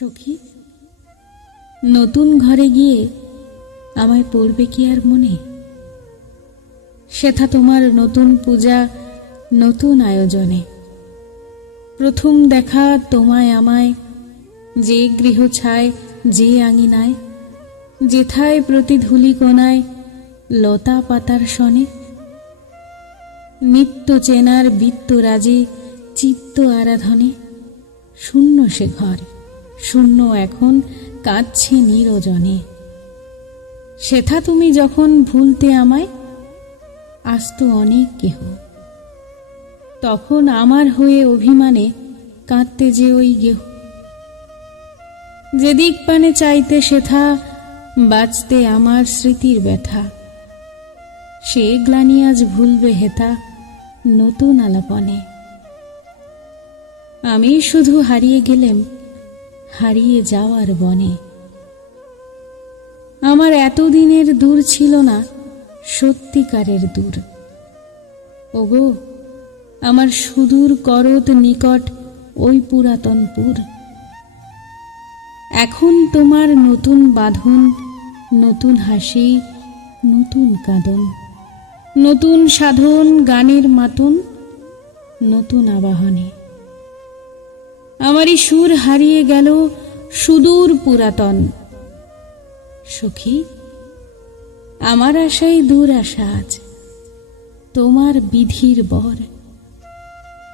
সখী? নতুন ঘরে গিয়ে আমায় পড়বে কি আর মনে? সেথা তোমার নতুন পূজা, নতুন আয়োজনে। প্রথম দেখা তোমায় আমায়, যে গৃহ ছায়, যে আঙিনায়, যেথায় প্রতি ধুলি কোনায় লতা পাতার সনে। নিত্য চেনার বৃত্ত রাজে, চিত্ত আরাধনে, শূন্য সে ঘর শূন্য এখন কাঁদছে নিরজনে। সেথা তুমি যখন ভুলতে আমায়, আসতো অনেক কেহ। তখন আমার হয়ে অভিমানে কাঁদতে যে ওই গেহ। যেদিক পানে চাইতে সেথা বাঁচতে আমার স্মৃতির ব্যথা। সে গ্লানি আজ ভুলবে হেতা নতুন আলাপনে। আমি শুধু হারিয়ে গেলেম হারিয়ে যাওয়ার বনে। আমার এতদিনের দূর ছিল না, সত্যিকারের দূর। ওগো, আমার সুদূর করত নিকট ওই পুরাতন পুর। এখন তোমার নতুন বাঁধন, নতুন হাসি, নতুন কাঁদন। নতুন সাধন গানের মাতন, নতুন আবাহনে। আমারই সুর হারিয়ে গেল সুদূর পুরাতন। সখী, আমার আশাই দূর আশা আজ, তোমার বিধির বর।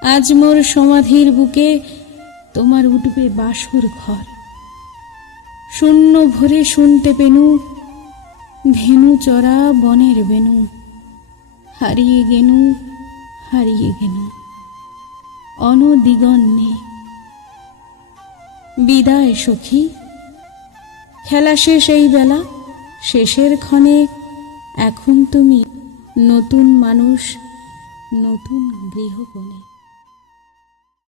আজ মোর সমাধির বুকে তোমার উঠবে বাসুর ঘর। শূন্য ভরে শুনতে পেনু, ধেনু চড়া বনের বেনু, হারিয়ে গেনু হারিয়ে গেনু। অনদিগন্যে বিদায় সুখী। খেলা শেষ এই বেলা শেষের ক্ষণে এখন তুমি নতুন মানুষ নতুন গৃহকোণে।